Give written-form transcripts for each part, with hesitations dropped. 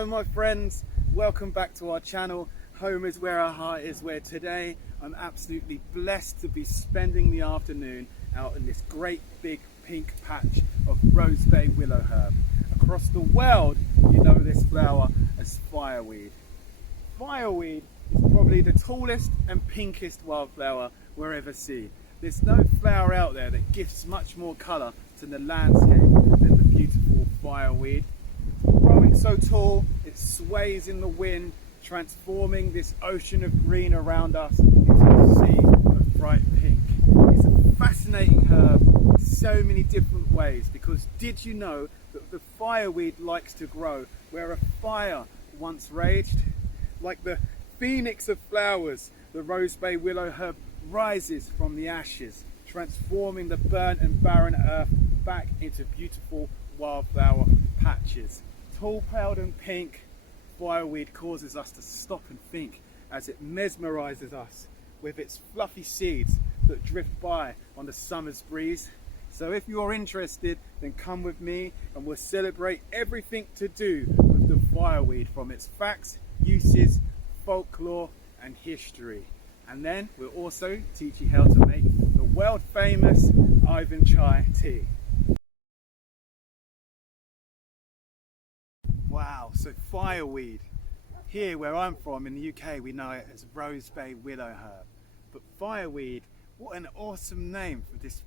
Hello my friends, welcome back to our channel. Home is where our heart is, where today I'm absolutely blessed to be spending the afternoon out in this great big pink patch of rosebay willowherb. Across the world you know this flower as fireweed. Fireweed is probably the tallest and pinkest wildflower we'll ever see. There's no flower out there that gives much more colour to the landscape than the beautiful fireweed. Growing so tall, it sways in the wind, transforming this ocean of green around us into a sea of bright pink. It's a fascinating herb in so many different ways, because did you know that the fireweed likes to grow where a fire once raged? Like the phoenix of flowers, the rosebay willowherb rises from the ashes, transforming the burnt and barren earth back into beautiful wildflower patches. Tall, proud and pink, fireweed causes us to stop and think as it mesmerizes us with its fluffy seeds that drift by on the summer's breeze. So if you're interested, then come with me and we'll celebrate everything to do with the fireweed, from its facts, uses, folklore and history. And then we'll also teach you how to make the world famous Ivan chai tea. Wow, so fireweed. Here where I'm from in the UK we know it as rosebay willowherb. But fireweed, what an awesome name for this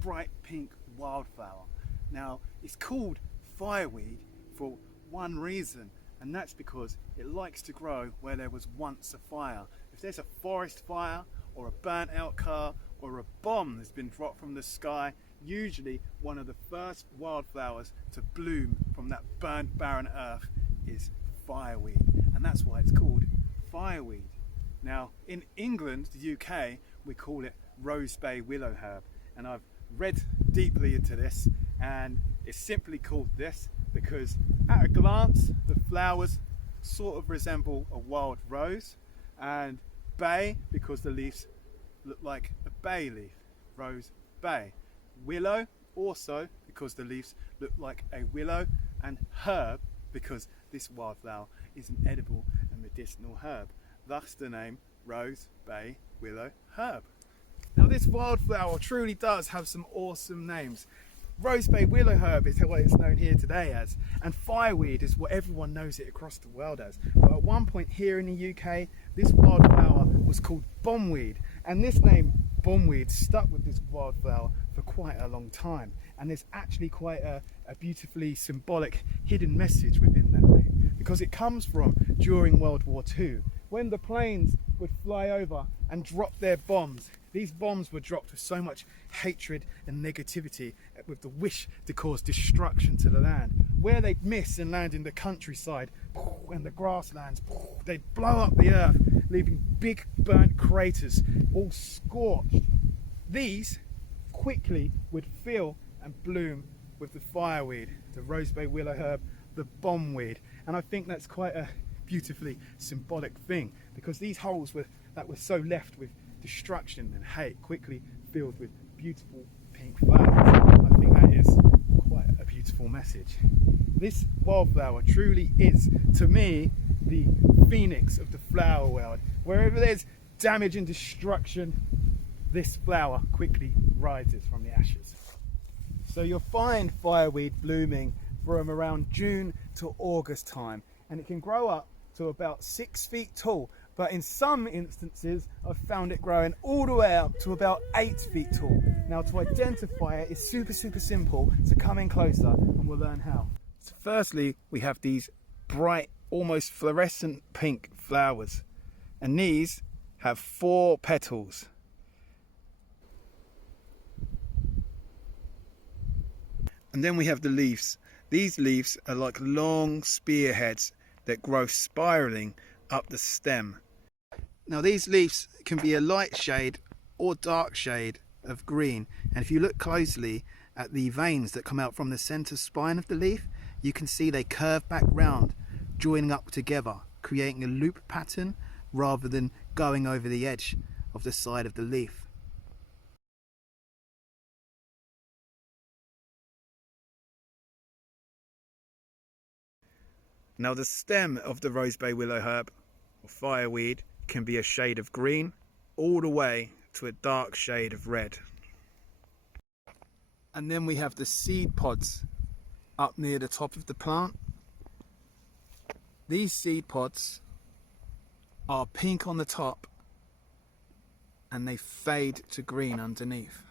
bright pink wildflower. Now it's called fireweed for one reason, and that's because it likes to grow where there was once a fire. If there's a forest fire or a burnt out car or a bomb that's been dropped from the sky, usually one of the first wildflowers to bloom from that burnt barren earth is fireweed, and that's why it's called fireweed. Now in England, the UK, we call it rosebay willowherb, and I've read deeply into this, and it's simply called this because at a glance the flowers sort of resemble a wild rose, and bay because the leaves look like a bay leaf, rose bay. Willow also because the leaves look like a willow, and herb because this wildflower is an edible and medicinal herb, thus the name rose bay willow herb. Now this wildflower truly does have some awesome names. Rosebay willowherb is what it's known here today as, and fireweed is what everyone knows it across the world as. But at one point here in the UK, this wildflower was called Bombweed, and this name Bombweed stuck with this wildflower for quite a long time, and there's actually quite a beautifully symbolic hidden message within that name, because it comes from during World War II, when the planes would fly over and drop their bombs. These bombs were dropped with so much hatred and negativity, with the wish to cause destruction to the land. Where they'd miss and land in the countryside and the grasslands, they'd blow up the earth, leaving big burnt craters all scorched. These quickly would fill and bloom with the fireweed, the rosebay willowherb, the bombweed, and I think that's quite a beautifully symbolic thing, because these holes that were so left with destruction and hate quickly filled with beautiful pink flowers. I think that is quite a beautiful message. This wildflower truly is, to me, the phoenix of the flower world. Wherever there's damage and destruction, this flower quickly rises from the ashes. So you'll find fireweed blooming from around June to August time, and it can grow up to about 6 feet tall, but in some instances I've found it growing all the way up to about 8 feet tall. Now to identify it is super simple, so come in closer and we'll learn how. So firstly we have these bright, almost fluorescent pink flowers, and these have 4 petals. And then we have the leaves. These leaves are like long spearheads that grow spiraling up the stem. Now these leaves can be a light shade or dark shade of green, and if you look closely at the veins that come out from the center spine of the leaf, you can see they curve back round, joining up together, creating a loop pattern rather than going over the edge of the side of the leaf. Now the stem of the rosebay willowherb or fireweed can be a shade of green all the way to a dark shade of red. And then we have the seed pods up near the top of the plant. These seed pods are pink on the top and they fade to green underneath.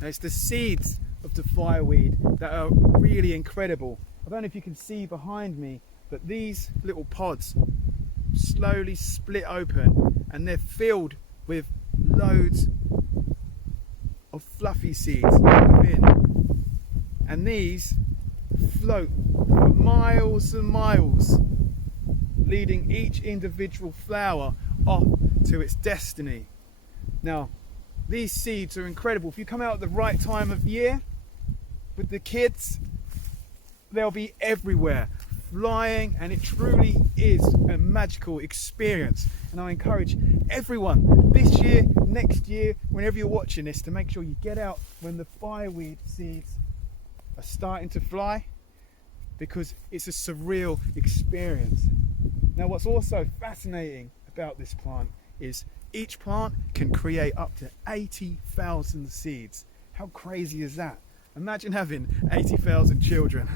Now it's the seeds of the fireweed that are really incredible. I don't know if you can see behind me, but these little pods slowly split open and they're filled with loads of fluffy seeds within. And these float for miles and miles, leading each individual flower off to its destiny. Now, these seeds are incredible. If you come out at the right time of year with the kids, they'll be everywhere, flying, and it truly is a magical experience. And I encourage everyone this year, next year, whenever you're watching this, to make sure you get out when the fireweed seeds are starting to fly, because it's a surreal experience. Now what's also fascinating about this plant is each plant can create up to 80,000 seeds. How crazy is that? Imagine having 80,000 children.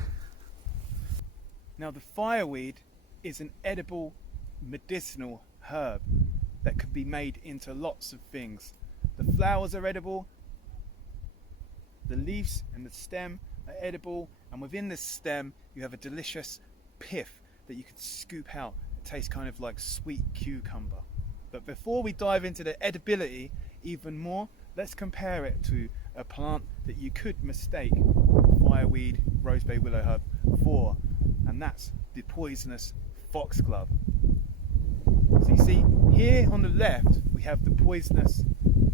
Now the fireweed is an edible medicinal herb that can be made into lots of things. The flowers are edible, the leaves and the stem are edible, and within the stem you have a delicious pith that you can scoop out. It tastes kind of like sweet cucumber. But before we dive into the edibility even more, let's compare it to a plant that you could mistake fireweed, rosebay willowherb for, and that's the poisonous foxglove. So you see, here on the left we have the poisonous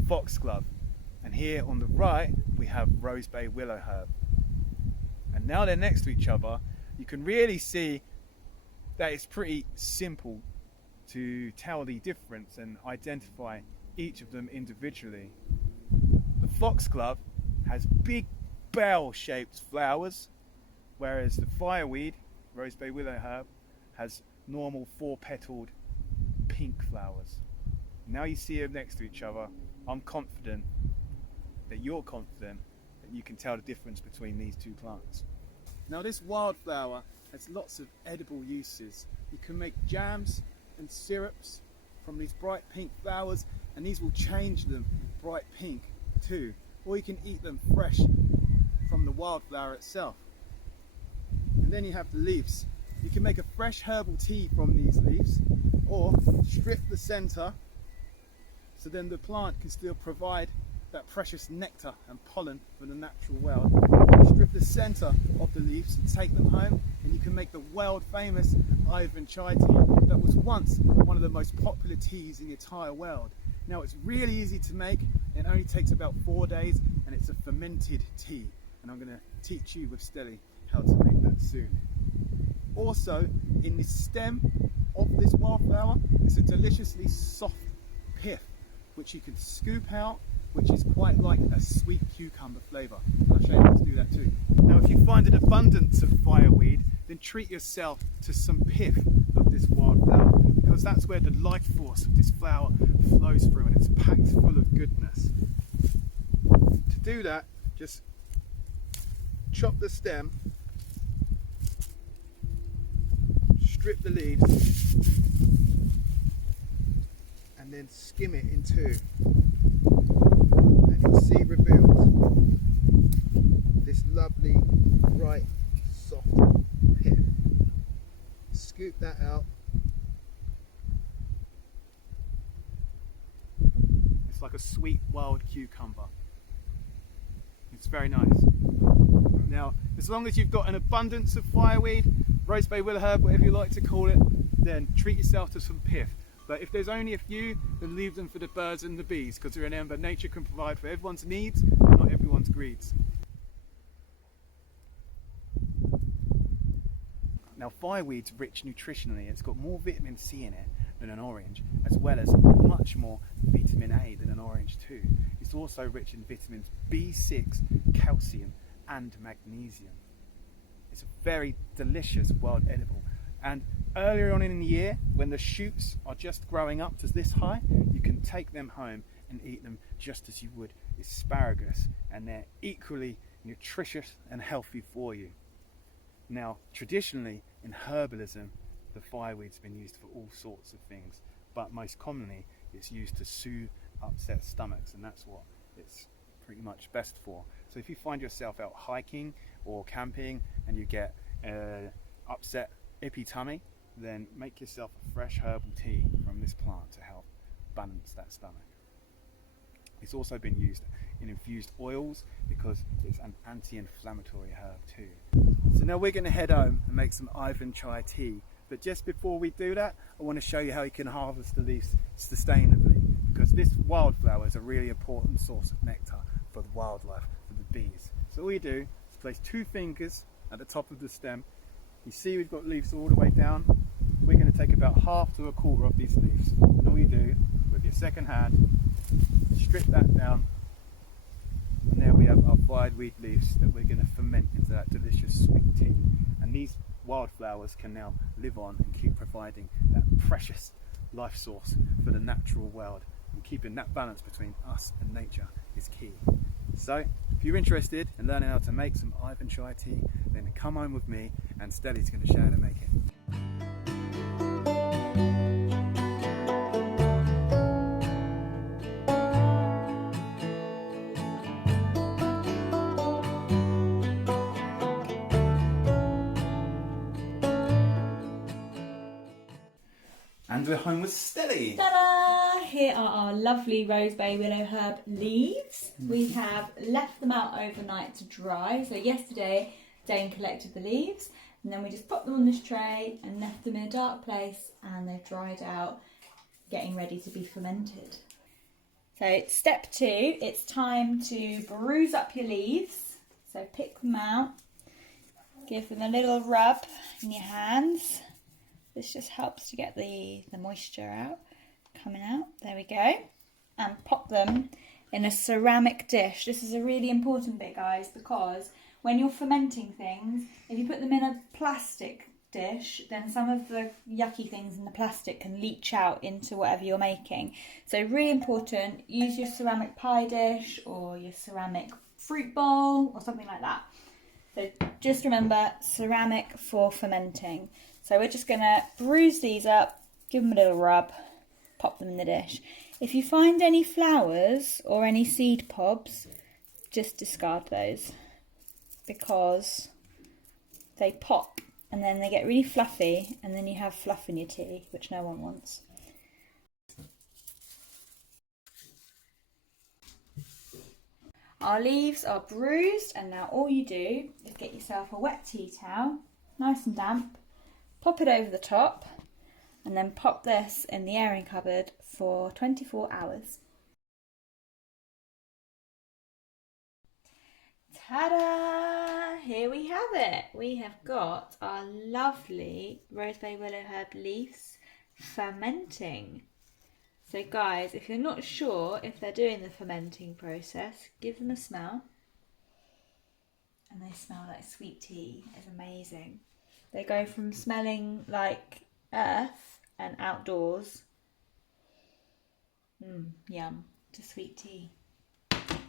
foxglove, and here on the right we have rosebay willowherb. And now they're next to each other, you can really see that it's pretty simple to tell the difference and identify each of them individually. The foxglove has big bell-shaped flowers, whereas the fireweed, rosebay willowherb, has normal four-petaled pink flowers. Now you see them next to each other, I'm confident that you're confident that you can tell the difference between these two plants. Now this wildflower has lots of edible uses. You can make jams and syrups from these bright pink flowers, and these will change them bright pink too. Or you can eat them fresh from the wildflower itself. And then you have the leaves. You can make a fresh herbal tea from these leaves, or strip the center so then the plant can still provide that precious nectar and pollen for the natural world. Strip the center of the leaves and take them home, and you can make the world famous Ivan chai tea that was once one of the most popular teas in the entire world. Now it's really easy to make, it only takes about 4 days, and it's a fermented tea, and I'm going to teach you with Stelly how to make that soon. Also, in the stem of this wildflower is a deliciously soft pith which you can scoop out, which is quite like a sweet cucumber flavour. I'll show you how to do that too. Now if you find an abundance of fireweed, then treat yourself to some pith of this wildflower, because that's where the life force of this flower flows through, and it's packed full of goodness. To do that, just chop the stem, strip the leaves, and then skim it in two. And you'll see revealed this lovely, bright, soft pith. Scoop that out. It's like a sweet wild cucumber. It's very nice. Now, as long as you've got an abundance of fireweed, rosebay willowherb, whatever you like to call it, then treat yourself to some pith. But if there's only a few, then leave them for the birds and the bees, because remember, nature can provide for everyone's needs, but not everyone's greeds. Now fireweed's rich nutritionally. It's got more vitamin C in it than an orange, as well as much more vitamin A than an orange too. It's also rich in vitamins B6, calcium and magnesium. It's a very delicious wild edible, and earlier on in the year, when the shoots are just growing up to this high, you can take them home and eat them just as you would asparagus, and they're equally nutritious and healthy for you. Now, traditionally in herbalism, the fireweed's been used for all sorts of things, but most commonly it's used to soothe upset stomachs, and that's what it's pretty much best for. So if you find yourself out hiking or camping and you get upset ippy tummy, then make yourself a fresh herbal tea from this plant to help balance that stomach. It's also been used in infused oils because it's an anti-inflammatory herb too. So now we're going to head home and make some Ivan chai tea, but just before we do that, I want to show you how you can harvest the leaves sustainably, because this wildflower is a really important source of nectar for the wildlife, for the bees. So all you do is place 2 fingers at the top of the stem. You see we've got leaves all the way down. We're going to take about half to a quarter of these leaves, and all you do with your second hand, strip that down, and there we have our fireweed leaves that we're going to ferment into that delicious sweet tea. And these wildflowers can now live on and keep providing that precious life source for the natural world, and keeping that balance between us and nature is key. So if you're interested in learning how to make some Ivan chai tea, then come home with me and Stelly's going to show you how to make it. And we're home with Stelly. Ta-da! Here are our lovely rosebay willowherb leaves. We have left them out overnight to dry. So yesterday, Dane collected the leaves, and then we just popped them on this tray and left them in a dark place, and they've dried out, getting ready to be fermented. So step 2, it's time to bruise up your leaves. So pick them out, give them a little rub in your hands. This just helps to get the moisture out, coming out. There we go. And pop them in a ceramic dish. This is a really important bit, guys, because when you're fermenting things, if you put them in a plastic dish, then some of the yucky things in the plastic can leach out into whatever you're making. So really important, use your ceramic pie dish or your ceramic fruit bowl or something like that. So just remember, ceramic for fermenting. So we're just going to bruise these up, give them a little rub, pop them in the dish. If you find any flowers or any seed pods, just discard those, because they pop and then they get really fluffy, and then you have fluff in your tea, which no one wants. Our leaves are bruised, and now all you do is get yourself a wet tea towel, nice and damp, pop it over the top, and then pop this in the airing cupboard for 24 hours. Ta-da! Here we have it. We have got our lovely rosebay willowherb leaves fermenting. So guys, if you're not sure if they're doing the fermenting process, give them a smell. And they smell like sweet tea. It's amazing. They go from smelling like earth and outdoors, yum, to sweet tea.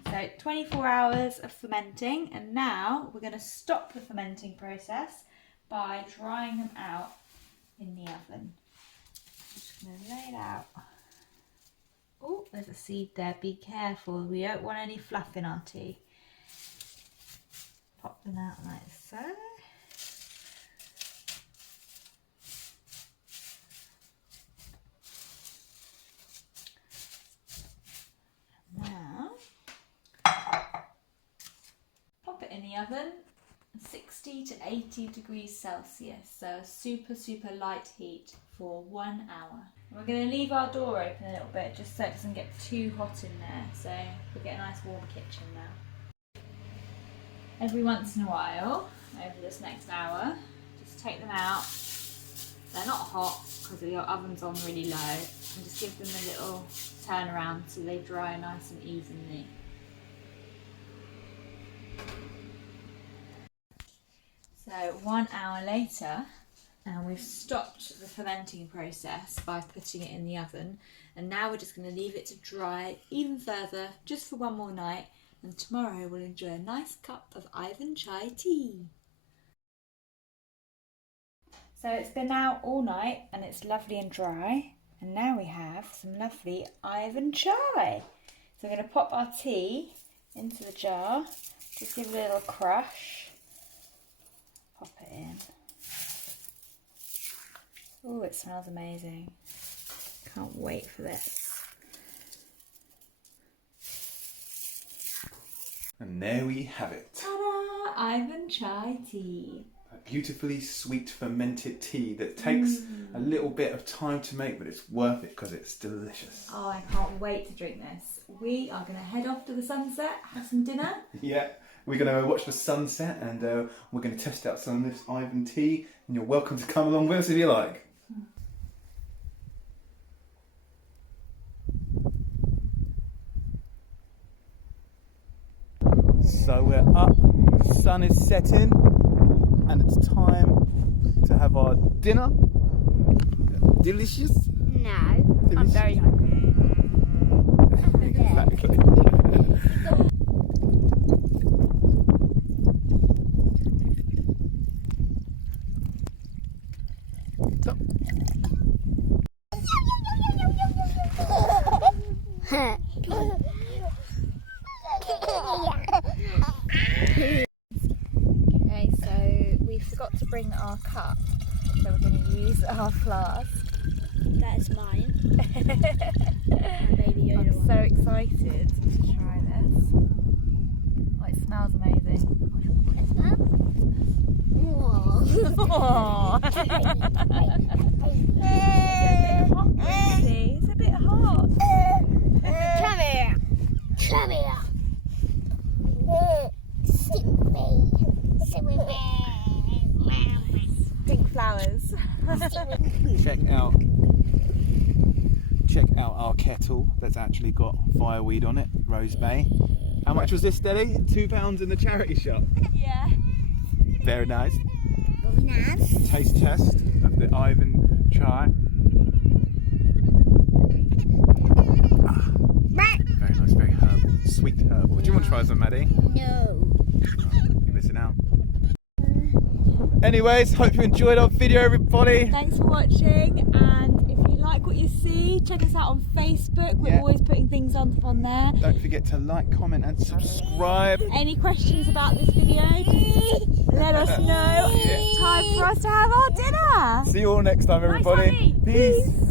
So 24 hours of fermenting, and now we're going to stop the fermenting process by drying them out in the oven. I'm just going to lay it out. Oh, there's a seed there, be careful, we don't want any fluff in our tea. Pop them out like so. Now, pop it in the oven, 60 to 80 degrees Celsius, so super light heat for 1 hour. We're going to leave our door open a little bit just so it doesn't get too hot in there, so we'll get a nice warm kitchen now. Every once in a while, over this next hour, just take them out They're not hot because your oven's on really low, and just give them a little turn around so they dry nice and evenly. So 1 hour later, and we've stopped the fermenting process by putting it in the oven, and now we're just going to leave it to dry even further just for one more night, and tomorrow we'll enjoy a nice cup of Ivan chai tea. So it's been out all night and it's lovely and dry, and now we have some lovely Ivan chai. So we're going to pop our tea into the jar, just give it a little crush, pop it in. Oh, it smells amazing. Can't wait for this. And there we have it. Ta-da! Ivan chai tea. A beautifully sweet fermented tea that takes a little bit of time to make, but it's worth it because it's delicious. Oh, I can't wait to drink this. We are going to head off to the sunset, have some dinner. Yeah, we're going to watch the sunset, and we're going to test out some of this Ivan tea, and you're welcome to come along with us if you like. So we're up, the sun is setting, and it's time to have our dinner. Delicious? No, Delicious. I'm very hungry. Exactly. Okay, so we forgot to bring our cup, so we're going to use our flask. That's mine. Baby Yoda I'm one. so excited to try this. Oh, it smells amazing. Aww. It's a bit hot. Come here. Come here. Stick with me. Stick with me. Pink flowers. Check out our kettle that's actually got fireweed on it, rosebay. How much was this, Deli? £2 in the charity shop. Yeah. Very nice. Very nice. Taste test of the Ivan chai. Very nice, very herbal, sweet herbal. Do you want to try some, Maddie? No. You're missing out. Anyways, hope you enjoyed our video, everybody. Thanks for watching, and if you like what you see, check us out on Facebook. We're always putting things on there. Don't forget to like, comment and subscribe. Any questions about this video, just let us know. Time for us to have our dinner. See you all next time, everybody. Peace.